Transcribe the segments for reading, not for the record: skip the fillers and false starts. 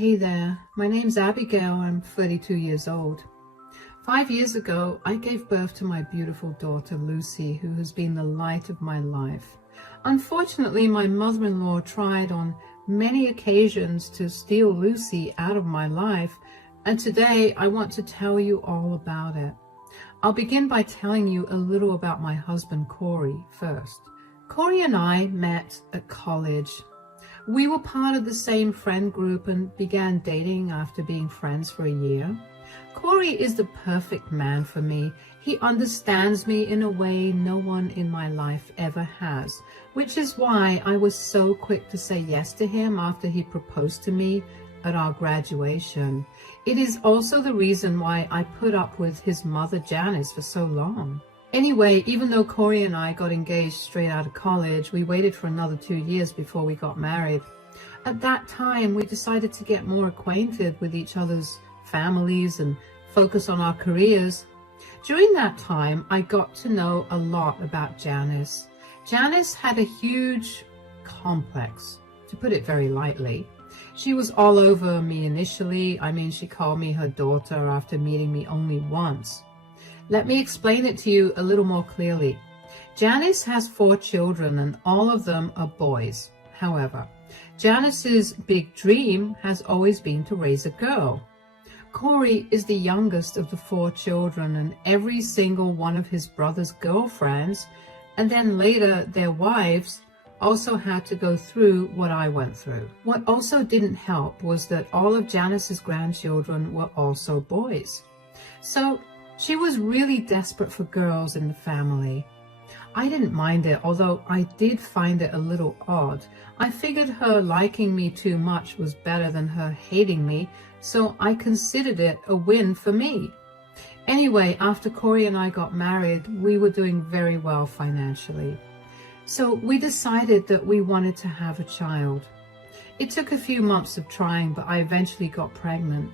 Hey there, my name's Abigail. I'm 32 years old. 5 years ago, I gave birth to my beautiful daughter, Lucy, who has been the light of my life. Unfortunately, my mother-in-law tried on many occasions to steal Lucy out of my life, and today I want to tell you all about it. I'll begin by telling you a little about my husband, Corey, first. Corey and I met at college. We were part of the same friend group and began dating after being friends for a year. Corey is the perfect man for me. He understands me in a way no one in my life ever has, which is why I was so quick to say yes to him after he proposed to me at our graduation. It is also the reason why I put up with his mother, Janice, for so long. Anyway, even though Corey and I got engaged straight out of college, we waited for another 2 years before we got married. At that time, we decided to get more acquainted with each other's families and focus on our careers. During that time, I got to know a lot about Janice. Janice had a huge complex, to put it very lightly. She was all over me initially. She called me her daughter after meeting me only once. Let me explain it to you a little more clearly. Janice has 4 children and all of them are boys. However, Janice's big dream has always been to raise a girl. Corey is the youngest of the 4 children, and every single one of his brother's girlfriends, and then later their wives, also had to go through what I went through. What also didn't help was that all of Janice's grandchildren were also boys. So she was really desperate for girls in the family. I didn't mind it, although I did find it a little odd. I figured her liking me too much was better than her hating me, so I considered it a win for me. Anyway, after Corey and I got married, we were doing very well financially. So we decided that we wanted to have a child. It took a few months of trying, but I eventually got pregnant.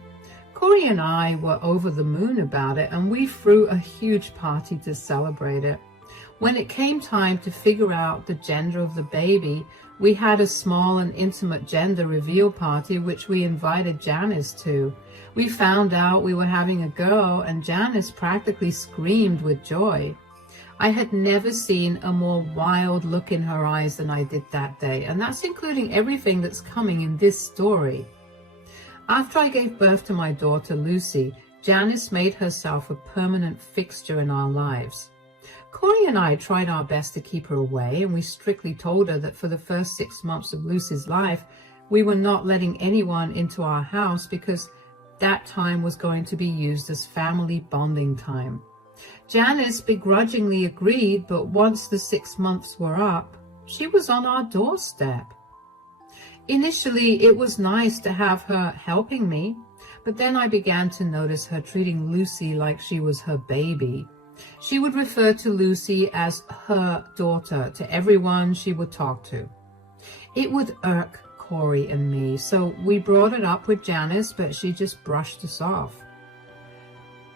Corey and I were over the moon about it, and we threw a huge party to celebrate it. When it came time to figure out the gender of the baby, we had a small and intimate gender reveal party, which we invited Janice to. We found out we were having a girl, and Janice practically screamed with joy. I had never seen a more wild look in her eyes than I did that day, and that's including everything that's coming in this story. After I gave birth to my daughter, Lucy, Janice made herself a permanent fixture in our lives. Corey and I tried our best to keep her away, and we strictly told her that for the first 6 months of Lucy's life, we were not letting anyone into our house because that time was going to be used as family bonding time. Janice begrudgingly agreed, but once the 6 months were up, she was on our doorstep. Initially, it was nice to have her helping me, but then I began to notice her treating Lucy like she was her baby. She would refer to Lucy as her daughter to everyone she would talk to. It would irk Corey and me, so we brought it up with Janice, but she just brushed us off.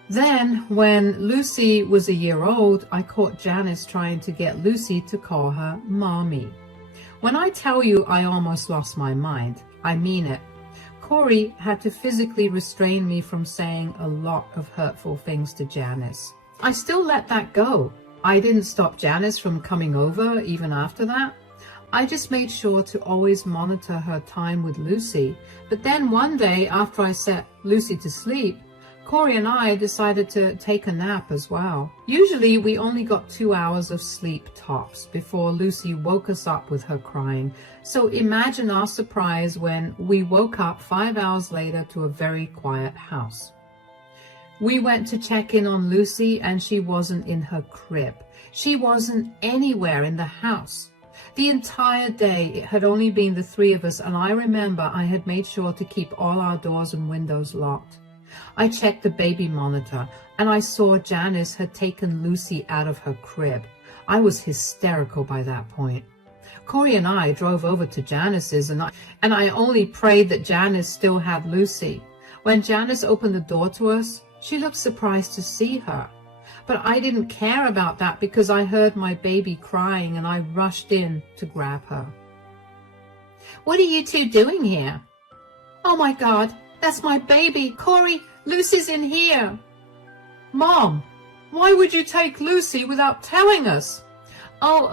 Then, when Lucy was a year old, I caught Janice trying to get Lucy to call her Mommy. When I tell you I almost lost my mind, I mean it. Corey had to physically restrain me from saying a lot of hurtful things to Janice. I still let that go. I didn't stop Janice from coming over even after that. I just made sure to always monitor her time with Lucy. But then one day, after I set Lucy to sleep, Corey and I decided to take a nap as well. Usually we only got 2 hours of sleep tops before Lucy woke us up with her crying. So imagine our surprise when we woke up 5 hours later to a very quiet house. We went to check in on Lucy and she wasn't in her crib. She wasn't anywhere in the house. The entire day it had only been the 3 of us, and I remember I had made sure to keep all our doors and windows locked. I checked the baby monitor and I saw Janice had taken Lucy out of her crib. I was hysterical by that point. Corey and I drove over to Janice's and I only prayed that Janice still had Lucy. When Janice opened the door to us, she looked surprised to see her. But I didn't care about that because I heard my baby crying and I rushed in to grab her. "What are you two doing here?" Oh my God, that's my baby. Corey, Lucy's in here. Mom, why would you take Lucy without telling us? Oh,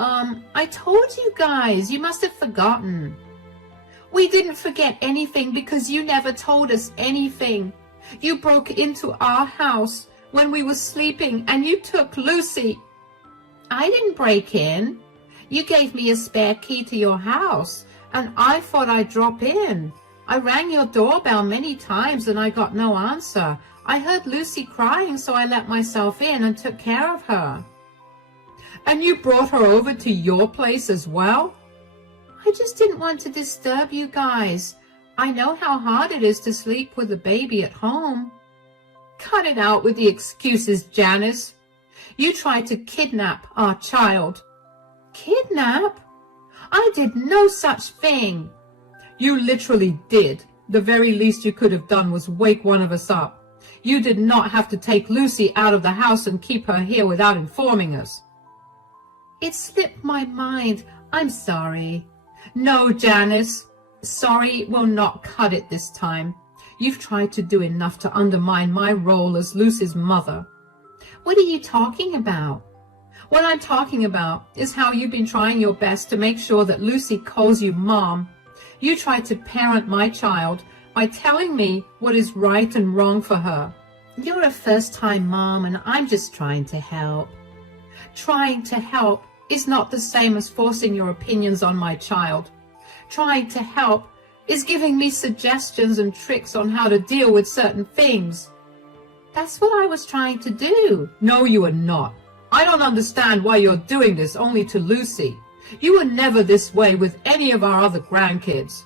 I told you guys. You must have forgotten. We didn't forget anything because you never told us anything. You broke into our house when we were sleeping and you took Lucy. I didn't break in. You gave me a spare key to your house and I thought I'd drop in. I rang your doorbell many times and I got no answer. I heard Lucy crying, so I let myself in and took care of her. And you brought her over to your place as well? I just didn't want to disturb you guys. I know how hard it is to sleep with a baby at home. Cut it out with the excuses, Janice. You tried to kidnap our child. Kidnap? I did no such thing. You literally did. The very least you could have done was wake one of us up. You did not have to take Lucy out of the house and keep her here without informing us. It slipped my mind. I'm sorry. No, Janice. Sorry will not cut it this time. You've tried to do enough to undermine my role as Lucy's mother. What are you talking about? What I'm talking about is how you've been trying your best to make sure that Lucy calls you Mom. You tried to parent my child by telling me what is right and wrong for her. You're a first-time mom and I'm just trying to help. Trying to help is not the same as forcing your opinions on my child. Trying to help is giving me suggestions and tricks on how to deal with certain things. That's what I was trying to do. No, you are not. I don't understand why you're doing this only to Lucy. You were never this way with any of our other grandkids.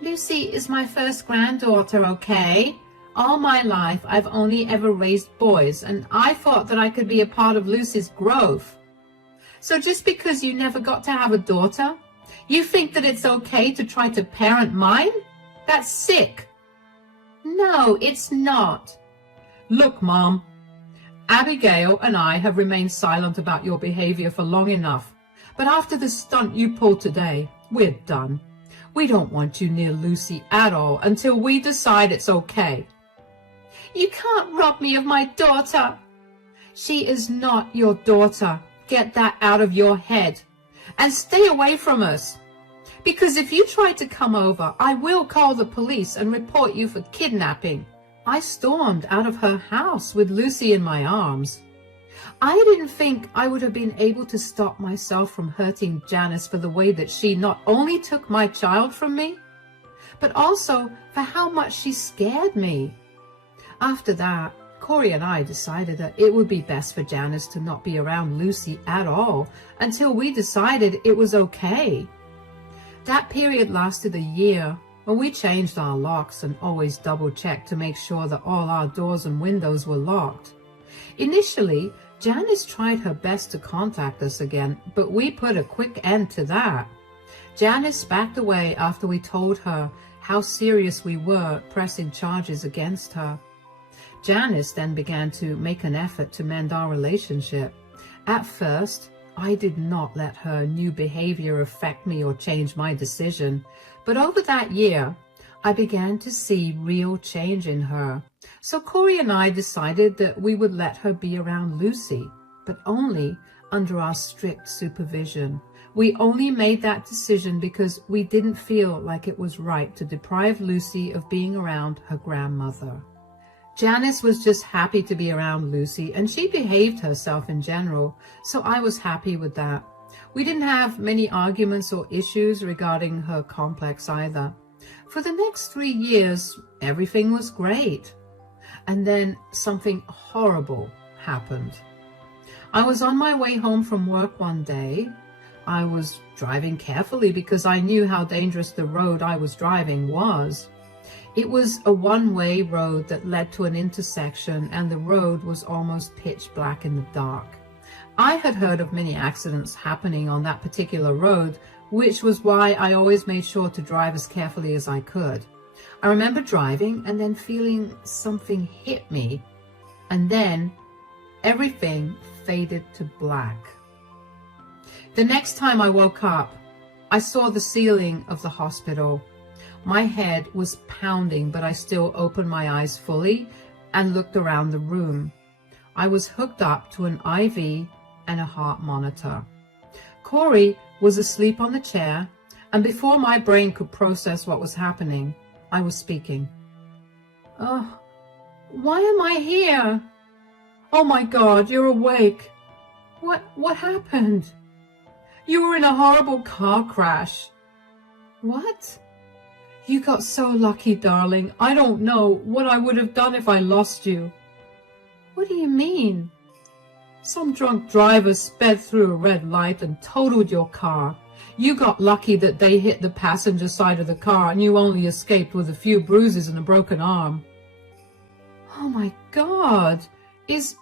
Lucy is my first granddaughter, okay? All my life, I've only ever raised boys, and I thought that I could be a part of Lucy's growth. So just because you never got to have a daughter, you think that it's okay to try to parent mine? That's sick. No, it's not. Look, Mom, Abigail and I have remained silent about your behavior for long enough. But after the stunt you pulled today, we're done. We don't want you near Lucy at all until we decide it's okay. You can't rob me of my daughter. She is not your daughter. Get that out of your head. And stay away from us. Because if you try to come over, I will call the police and report you for kidnapping. I stormed out of her house with Lucy in my arms. I didn't think I would have been able to stop myself from hurting Janice for the way that she not only took my child from me, but also for how much she scared me. After that, Corey and I decided that it would be best for Janice to not be around Lucy at all until we decided it was okay. That period lasted a year, when we changed our locks and always double-checked to make sure that all our doors and windows were locked. Initially, Janice tried her best to contact us again, but we put a quick end to that. Janice backed away after we told her how serious we were pressing charges against her. Janice then began to make an effort to mend our relationship. At first, I did not let her new behavior affect me or change my decision, but over that year, I began to see real change in her. So Corey and I decided that we would let her be around Lucy, but only under our strict supervision. We only made that decision because we didn't feel like it was right to deprive Lucy of being around her grandmother. Janice was just happy to be around Lucy, and she behaved herself in general, so I was happy with that. We didn't have many arguments or issues regarding her complex either. For the next 3 years, everything was great. And then something horrible happened. I was on my way home from work one day. I was driving carefully because I knew how dangerous the road I was driving was. It was a one-way road that led to an intersection, and the road was almost pitch black in the dark. I had heard of many accidents happening on that particular road, which was why I always made sure to drive as carefully as I could. I remember driving and then feeling something hit me, and then everything faded to black. The next time I woke up, I saw the ceiling of the hospital. My head was pounding, but I still opened my eyes fully and looked around the room. I was hooked up to an IV and a heart monitor. Corey was asleep on the chair, and before my brain could process what was happening, I was speaking. "Oh, why am I here? Oh my God, you're awake. What happened? You were in a horrible car crash." "What? You got so lucky, darling. I don't know what I would have done if I lost you." "What do you mean?" "Some drunk driver sped through a red light and totaled your car. You got lucky that they hit the passenger side of the car and you only escaped with a few bruises and a broken arm." "Oh my God. Is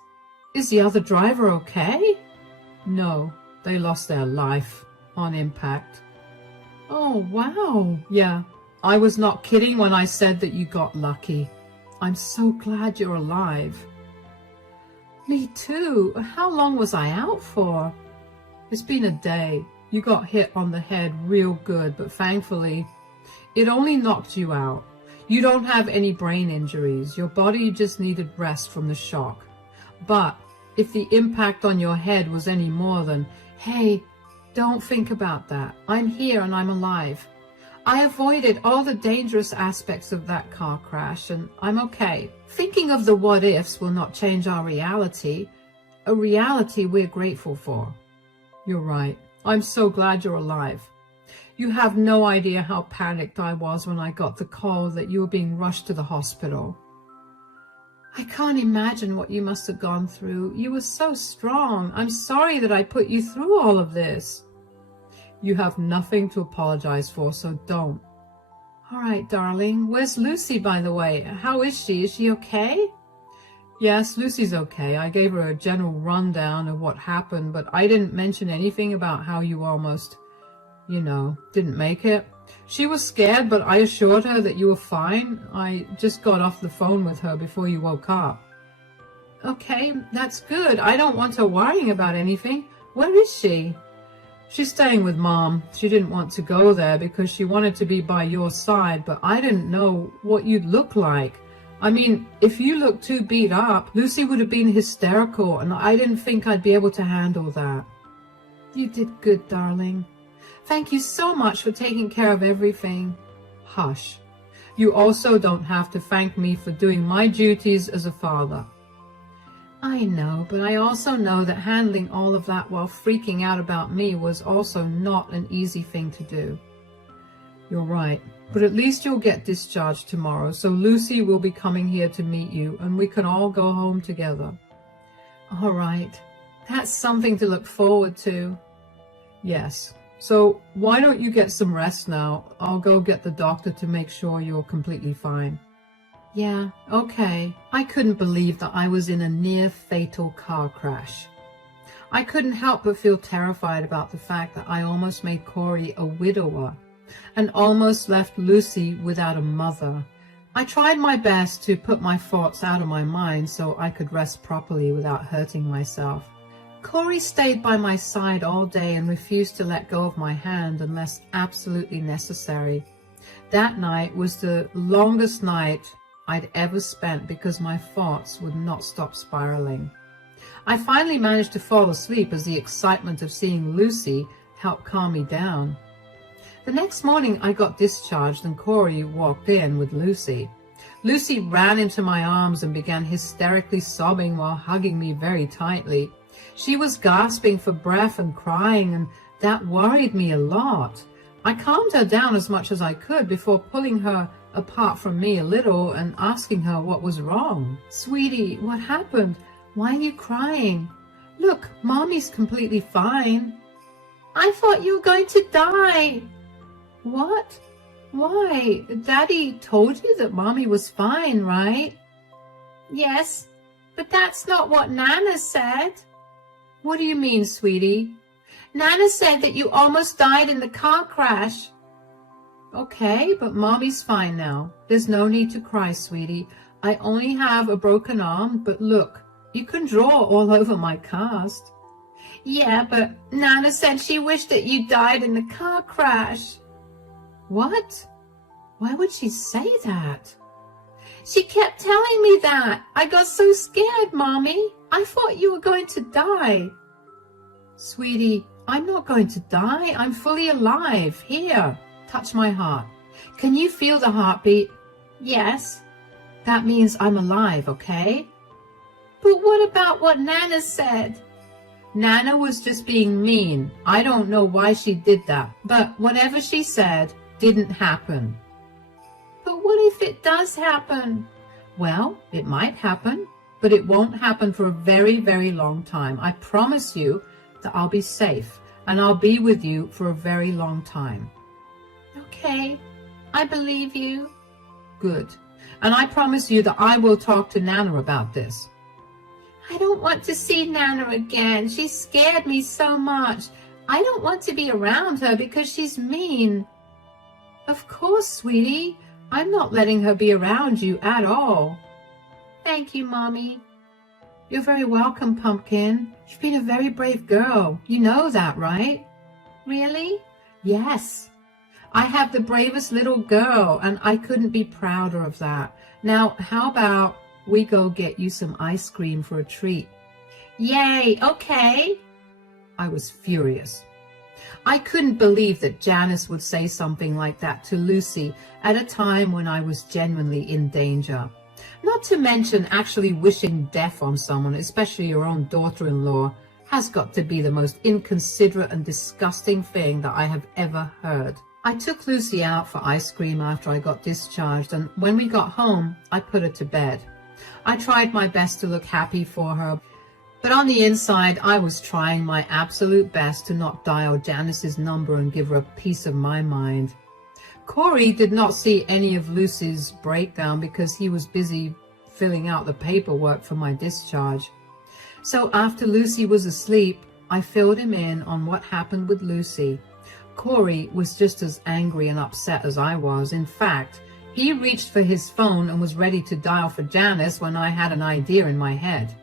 the other driver okay?" "No, they lost their life on impact." "Oh, wow." "Yeah, I was not kidding when I said that you got lucky. I'm so glad you're alive." "Me too. How long was I out for?" "It's been a day. You got hit on the head real good, but thankfully, it only knocked you out. You don't have any brain injuries. Your body just needed rest from the shock. But if the impact on your head was any more than, hey, don't think about that. I'm here and I'm alive. I avoided all the dangerous aspects of that car crash and I'm okay. Thinking of the what ifs will not change our reality, a reality we're grateful for." "You're right. I'm so glad you're alive. You have no idea how panicked I was when I got the call that you were being rushed to the hospital." "I can't imagine what you must have gone through. You were so strong. I'm sorry that I put you through all of this." "You have nothing to apologize for, so don't." "All right, darling. Where's Lucy, by the way? How is she? Is she okay?" "Yes, Lucy's okay. I gave her a general rundown of what happened, but I didn't mention anything about how you almost, didn't make it. She was scared, but I assured her that you were fine. I just got off the phone with her before you woke up." "Okay, that's good. I don't want her worrying about anything. Where is she?" "She's staying with Mom. She didn't want to go there because she wanted to be by your side, but I didn't know what you'd look like. I mean, if you looked too beat up, Lucy would have been hysterical, and I didn't think I'd be able to handle that." "You did good, darling. Thank you so much for taking care of everything." "Hush. You also don't have to thank me for doing my duties as a father." "I know, but I also know that handling all of that while freaking out about me was also not an easy thing to do." "You're right, but at least you'll get discharged tomorrow, so Lucy will be coming here to meet you, and we can all go home together." "All right. That's something to look forward to." "Yes. So why don't you get some rest now? I'll go get the doctor to make sure you're completely fine." "Yeah, okay." I couldn't believe that I was in a near-fatal car crash. I couldn't help but feel terrified about the fact that I almost made Corey a widower and almost left Lucy without a mother. I tried my best to put my thoughts out of my mind so I could rest properly without hurting myself. Corey stayed by my side all day and refused to let go of my hand unless absolutely necessary. That night was the longest night I'd ever spent because my thoughts would not stop spiraling. I finally managed to fall asleep as the excitement of seeing Lucy helped calm me down. The next morning I got discharged and Corey walked in with Lucy. Lucy ran into my arms and began hysterically sobbing while hugging me very tightly. She was gasping for breath and crying, and that worried me a lot. I calmed her down as much as I could before pulling her apart from me a little and asking her what was wrong. "Sweetie, what happened? Why are you crying? Look, Mommy's completely fine." "I thought you were going to die." "What? Why? Daddy told you that Mommy was fine, right?" "Yes, but that's not what Nana said." "What do you mean, sweetie?" "Nana said that you almost died in the car crash." "Okay, but Mommy's fine now. There's no need to cry, sweetie. I only have a broken arm, but look, you can draw all over my cast." "Yeah, but Nana said she wished that you died in the car crash." "What?" Why would she say that? She kept telling me that. I got so scared, Mommy. I thought you were going to die. Sweetie, I'm not going to die. I'm fully alive. Here, touch my heart. Can you feel the heartbeat? Yes. That means I'm alive, okay? But what about what Nana said? Nana was just being mean. I don't know why she did that, but whatever she said didn't happen. But what if it does happen? Well, it might happen, but it won't happen for a very, very long time. I promise you that I'll be safe and I'll be with you for a very long time. Okay, I believe you. Good. And I promise you that I will talk to Nana about this. I don't want to see Nana again. She scared me so much. I don't want to be around her because she's mean. Of course, sweetie. I'm not letting her be around you at all. Thank you, Mommy. You're very welcome, Pumpkin. You've been a very brave girl. You know that, right? Really? Yes. I have the bravest little girl, and I couldn't be prouder of that. Now, how about we go get you some ice cream for a treat? Yay, okay. I was furious. I couldn't believe that Janice would say something like that to Lucy at a time when I was genuinely in danger. Not to mention actually wishing death on someone, especially your own daughter-in-law, has got to be the most inconsiderate and disgusting thing that I have ever heard. I took Lucy out for ice cream after I got discharged, and when we got home, I put her to bed. I tried my best to look happy for her, but on the inside, I was trying my absolute best to not dial Janice's number and give her a piece of my mind. Corey did not see any of Lucy's breakdown because he was busy filling out the paperwork for my discharge. So after Lucy was asleep, I filled him in on what happened with Lucy. Corey was just as angry and upset as I was. In fact, he reached for his phone and was ready to dial for Janice when I had an idea in my head.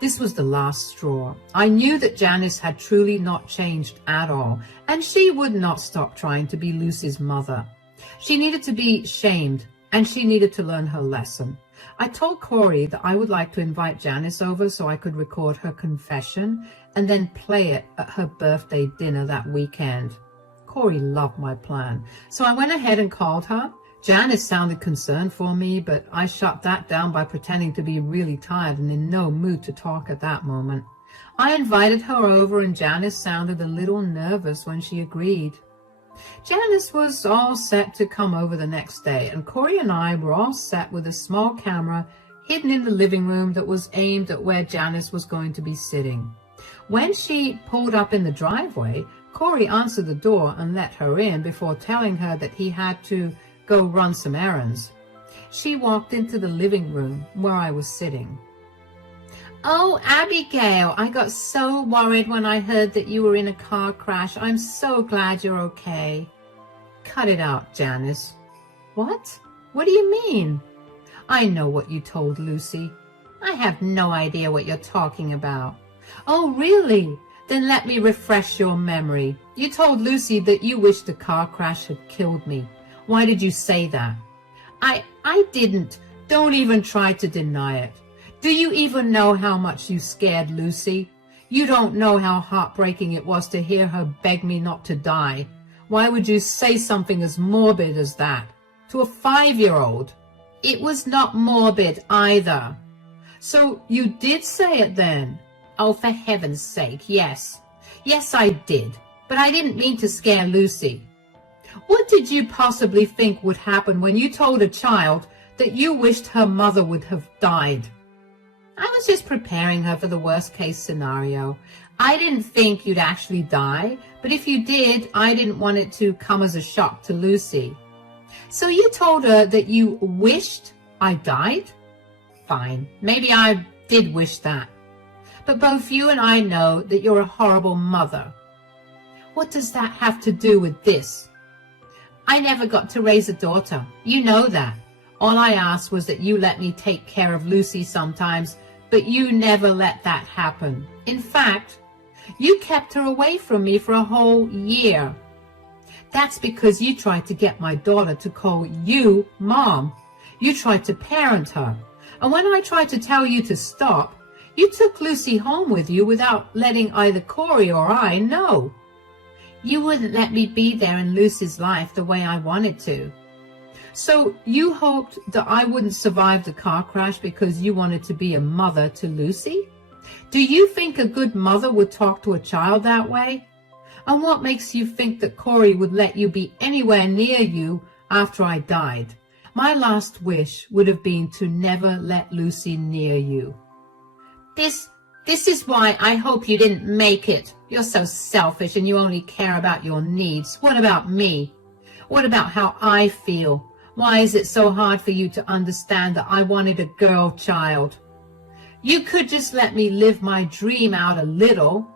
This was the last straw. I knew that Janice had truly not changed at all, and she would not stop trying to be Lucy's mother. She needed to be shamed, and she needed to learn her lesson. I told Corey that I would like to invite Janice over so I could record her confession and then play it at her birthday dinner that weekend. Corey loved my plan, so I went ahead and called her. Janice sounded concerned for me, but I shut that down by pretending to be really tired and in no mood to talk at that moment. I invited her over, and Janice sounded a little nervous when she agreed. Janice was all set to come over the next day, and Corey and I were all set with a small camera hidden in the living room that was aimed at where Janice was going to be sitting. When she pulled up in the driveway, Corey answered the door and let her in before telling her that he had to go run some errands. She walked into the living room where I was sitting. Oh, Abigail, I got so worried when I heard that you were in a car crash. I'm so glad you're okay. Cut it out, Janice. What? What do you mean? I know what you told Lucy. I have no idea what you're talking about. Oh, really? Then let me refresh your memory. You told Lucy that you wished the car crash had killed me. Why did you say that? I didn't. Don't even try to deny it. Do you even know how much you scared Lucy? You don't know how heartbreaking it was to hear her beg me not to die. Why would you say something as morbid as that to a 5-year-old? It was not morbid either. So you did say it then? Oh, for heaven's sake, yes. Yes, I did. But I didn't mean to scare Lucy. What did you possibly think would happen when you told a child that you wished her mother would have died? I was just preparing her for the worst case scenario. I didn't think you'd actually die, but if you did, I didn't want it to come as a shock to Lucy. So you told her that you wished I died? Fine, maybe I did wish that. But both you and I know that you're a horrible mother. What does that have to do with this? I never got to raise a daughter. You know that. All I asked was that you let me take care of Lucy sometimes, but you never let that happen. In fact, you kept her away from me for a whole year. That's because you tried to get my daughter to call you Mom. You tried to parent her. And when I tried to tell you to stop, you took Lucy home with you without letting either Corey or I know. You wouldn't let me be there in Lucy's life the way I wanted to. So you hoped that I wouldn't survive the car crash because you wanted to be a mother to Lucy? Do you think a good mother would talk to a child that way? And what makes you think that Corey would let you be anywhere near you after I died? My last wish would have been to never let Lucy near you. This is why I hope you didn't make it. You're so selfish and you only care about your needs. What about me? What about how I feel? Why is it so hard for you to understand that I wanted a girl child? You could just let me live my dream out a little.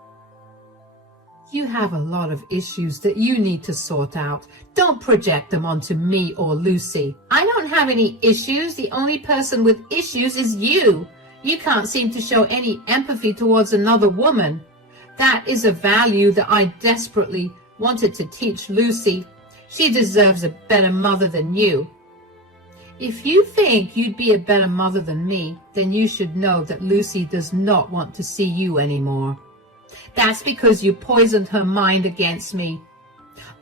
You have a lot of issues that you need to sort out. Don't project them onto me or Lucy. I don't have any issues. The only person with issues is you. You can't seem to show any empathy towards another woman. That is a value that I desperately wanted to teach Lucy. She deserves a better mother than you. If you think you'd be a better mother than me, then you should know that Lucy does not want to see you anymore. That's because you poisoned her mind against me.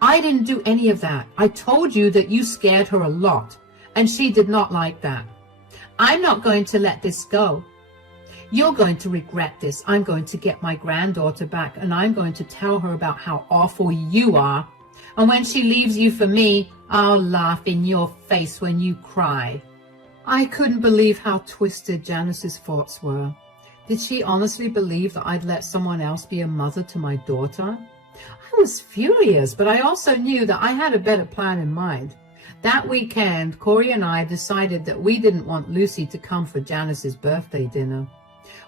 I didn't do any of that. I told you that you scared her a lot, and she did not like that. I'm not going to let this go. You're going to regret this. I'm going to get my granddaughter back, and I'm going to tell her about how awful you are. And when she leaves you for me, I'll laugh in your face when you cry. I couldn't believe how twisted Janice's thoughts were. Did she honestly believe that I'd let someone else be a mother to my daughter? I was furious, but I also knew that I had a better plan in mind. That weekend, Corey and I decided that we didn't want Lucy to come for Janice's birthday dinner.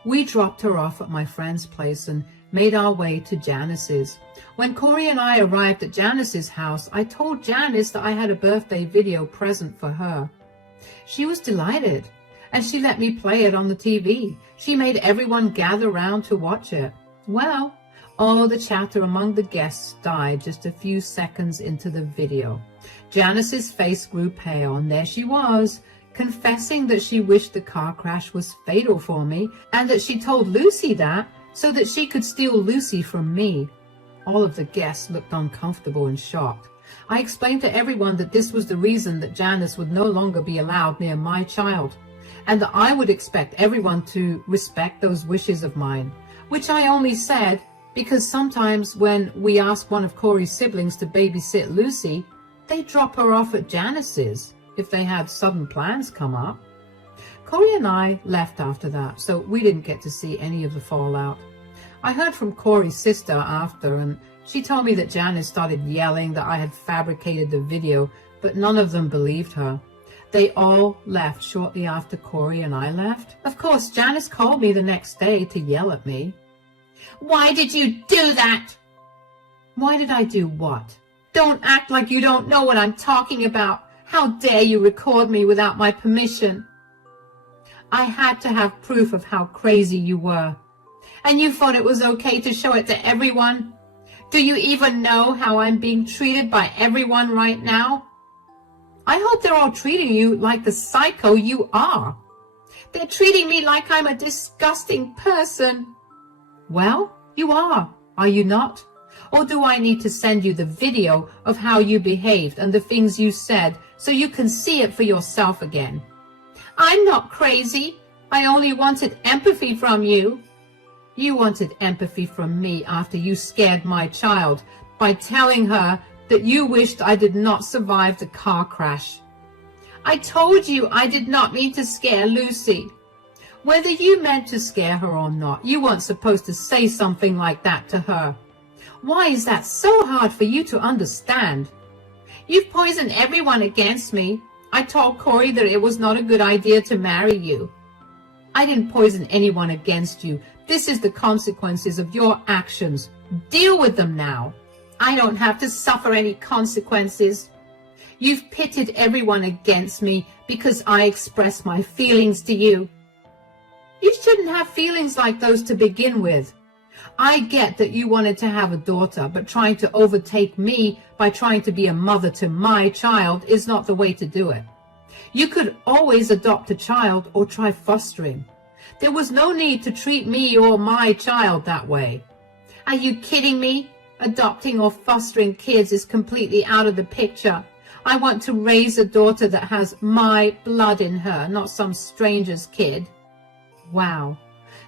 We dropped her off at my friend's place and made our way to Janice's. When Corey and I arrived at Janice's house, I told Janice that I had a birthday video present for her. She was delighted, and she let me play it on the TV. She made everyone gather round to watch it. Well, all the chatter among the guests died just a few seconds into the video. Janice's face grew pale, and there she was, confessing that she wished the car crash was fatal for me, and that she told Lucy that so that she could steal Lucy from me. All of the guests looked uncomfortable and shocked. I explained to everyone that this was the reason that Janice would no longer be allowed near my child, and that I would expect everyone to respect those wishes of mine, which I only said because sometimes when we ask one of Corey's siblings to babysit Lucy, they drop her off at Janice's if they had sudden plans come up. Corey and I left after that, so we didn't get to see any of the fallout. I heard from Corey's sister after, and she told me that Janice started yelling that I had fabricated the video, but none of them believed her. They all left shortly after Corey and I left. Of course, Janice called me the next day to yell at me. Why did you do that? Why did I do what? Don't act like you don't know what I'm talking about. How dare you record me without my permission? I had to have proof of how crazy you were. And you thought it was okay to show it to everyone? Do you even know how I'm being treated by everyone right now? I hope they're all treating you like the psycho you are. They're treating me like I'm a disgusting person. Well, you are you not? Or do I need to send you the video of how you behaved and the things you said so you can see it for yourself again? I'm not crazy. I only wanted empathy from you. You wanted empathy from me after you scared my child by telling her that you wished I did not survive the car crash. I told you I did not mean to scare Lucy. Whether you meant to scare her or not, you weren't supposed to say something like that to her. Why is that so hard for you to understand? You've poisoned everyone against me. I told Corey that it was not a good idea to marry you. I didn't poison anyone against you. This is the consequences of your actions. Deal with them now. I don't have to suffer any consequences. You've pitted everyone against me because I expressed my feelings to you. You shouldn't have feelings like those to begin with. I get that you wanted to have a daughter, but trying to overtake me by trying to be a mother to my child is not the way to do it. You could always adopt a child or try fostering. There was no need to treat me or my child that way. Are you kidding me? Adopting or fostering kids is completely out of the picture. I want to raise a daughter that has my blood in her, not some stranger's kid. Wow.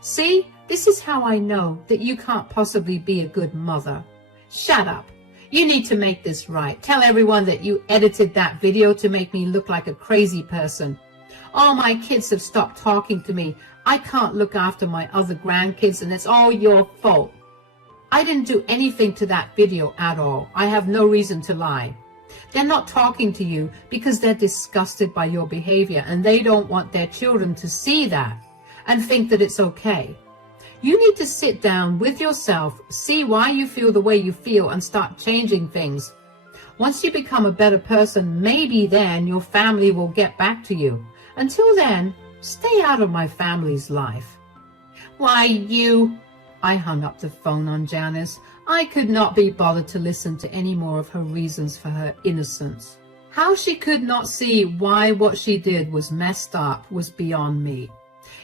See, this is how I know that you can't possibly be a good mother. Shut up. You need to make this right. Tell everyone that you edited that video to make me look like a crazy person. All my kids have stopped talking to me. I can't look after my other grandkids, and it's all your fault. I didn't do anything to that video at all. I have no reason to lie. They're not talking to you because they're disgusted by your behavior, and they don't want their children to see that and think that it's okay. You need to sit down with yourself, see why you feel the way you feel, and start changing things. Once you become a better person, maybe then your family will get back to you. Until then, stay out of my family's life. Why, you... I hung up the phone on Janice. I could not be bothered to listen to any more of her reasons for her innocence. How she could not see why what she did was messed up was beyond me.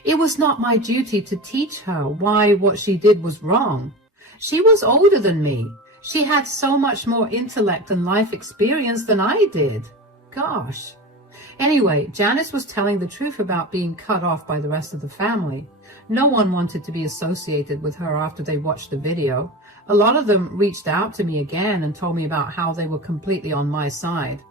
It was not my duty to teach her why what she did was wrong. She was older than me. She had so much more intellect and life experience than I did. Gosh. Anyway, Janice was telling the truth about being cut off by the rest of the family. No one wanted to be associated with her after they watched the video. A lot of them reached out to me again and told me about how they were completely on my side.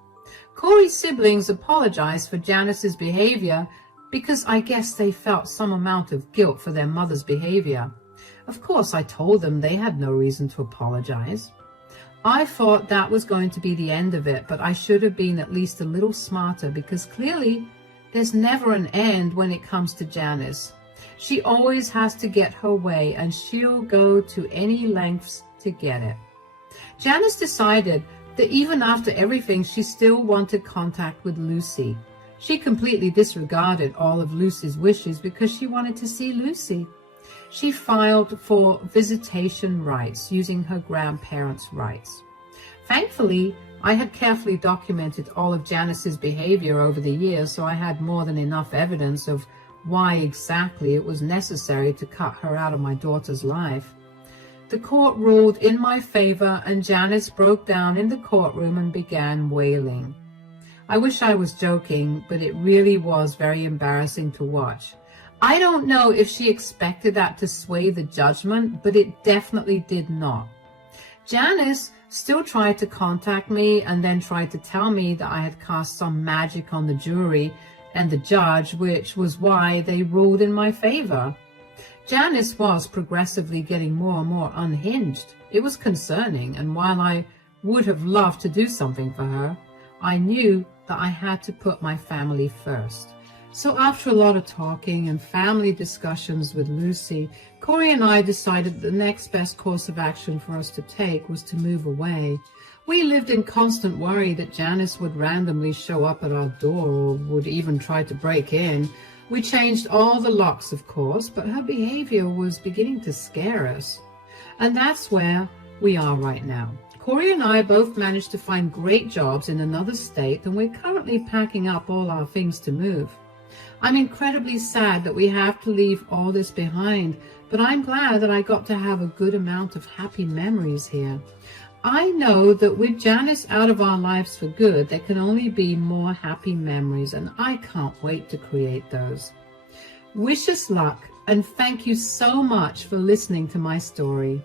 Corey's siblings apologized for Janice's behavior because I guess they felt some amount of guilt for their mother's behavior. Of course, I told them they had no reason to apologize. I thought that was going to be the end of it, but I should have been at least a little smarter because clearly there's never an end when it comes to Janice. She always has to get her way, and she'll go to any lengths to get it. Janice decided that even after everything, she still wanted contact with Lucy. She completely disregarded all of Lucy's wishes because she wanted to see Lucy. She filed for visitation rights using her grandparents' rights. Thankfully, I had carefully documented all of Janice's behavior over the years, so I had more than enough evidence of why exactly it was necessary to cut her out of my daughter's life. The court ruled in my favor, and Janice broke down in the courtroom and began wailing. I wish I was joking, but it really was very embarrassing to watch. I don't know if she expected that to sway the judgment, but it definitely did not. Janice still tried to contact me and then tried to tell me that I had cast some magic on the jury and the judge, which was why they ruled in my favor. Janice was progressively getting more and more unhinged. It was concerning, and while I would have loved to do something for her, I knew that I had to put my family first. So after a lot of talking and family discussions with Lucy, Corey and I decided the next best course of action for us to take was to move away. We lived in constant worry that Janice would randomly show up at our door or would even try to break in. We changed all the locks, of course, but her behavior was beginning to scare us. And that's where we are right now. Corey and I both managed to find great jobs in another state, and we're currently packing up all our things to move. I'm incredibly sad that we have to leave all this behind, but I'm glad that I got to have a good amount of happy memories here. I know that with Janice out of our lives for good, there can only be more happy memories, and I can't wait to create those. Wish us luck, and thank you so much for listening to my story.